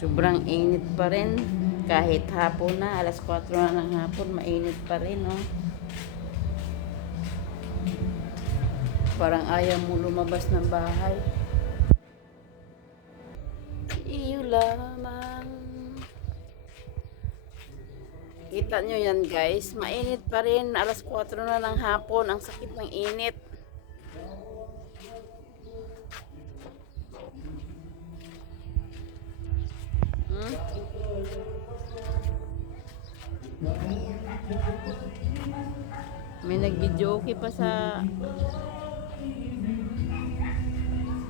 Sobrang init pa rin. Kahit hapon na, alas 4 na ng hapon, mainit pa rin, no? Parang ayaw mo lumabas ng bahay. Iyo lamang. Kita nyo yan, guys. Mainit pa rin. Alas 4 na ng hapon. Ang sakit ng init. May nag-video okay pa sa...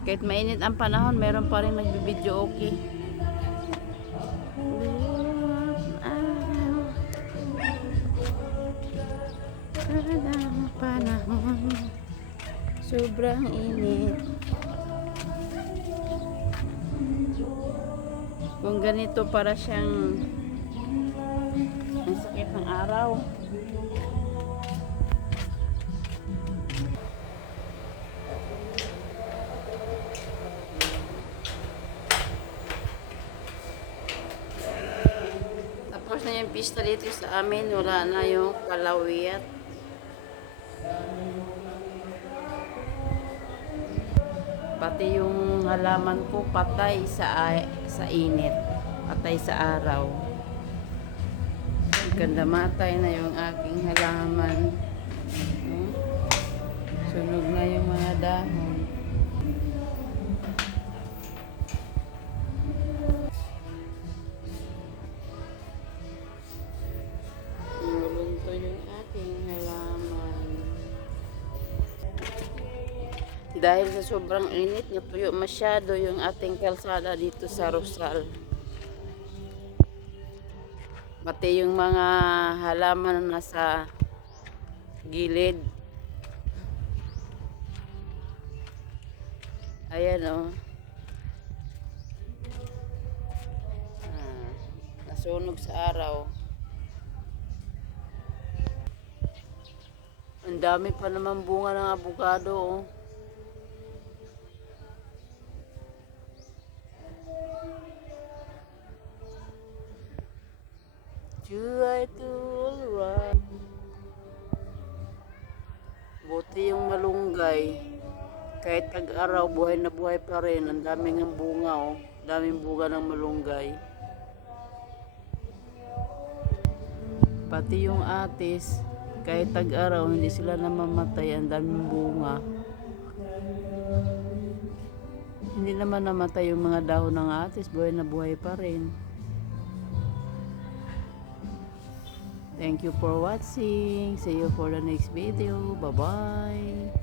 Kahit mainit ang panahon, meron pa rin nag-video okay. Ang panahon, sobrang init. Kung ganito para siyang ang sakit ng araw. Tapos na yung pista dito sa amin, wala na yung kalawiyat. Pati yung halaman ko patay sa init, patay sa araw. Ganda, matay na yung aking halaman. Sunog na yung mga dahon. Nulunto yung aking halaman. Dahil sa sobrang init, natuyo masyado yung ating kalsada dito sa Rosal. Pati yung mga halaman na nasa gilid. Ayan o. Nasunog sa araw. Ang dami pa naman bunga ng abukado o. Try to alright. Buti yung malunggay. Kahit tag-araw, buhay na buhay pa rin. Ang daming ng bunga, oh. Daming bunga ng malunggay. Pati yung atis, kahit tag-araw, hindi sila namamatay. Ang daming bunga. Hindi naman namatay yung mga dahon ng atis. Buhay na buhay pa rin. Thank you for watching. See you for the next video. Bye-bye.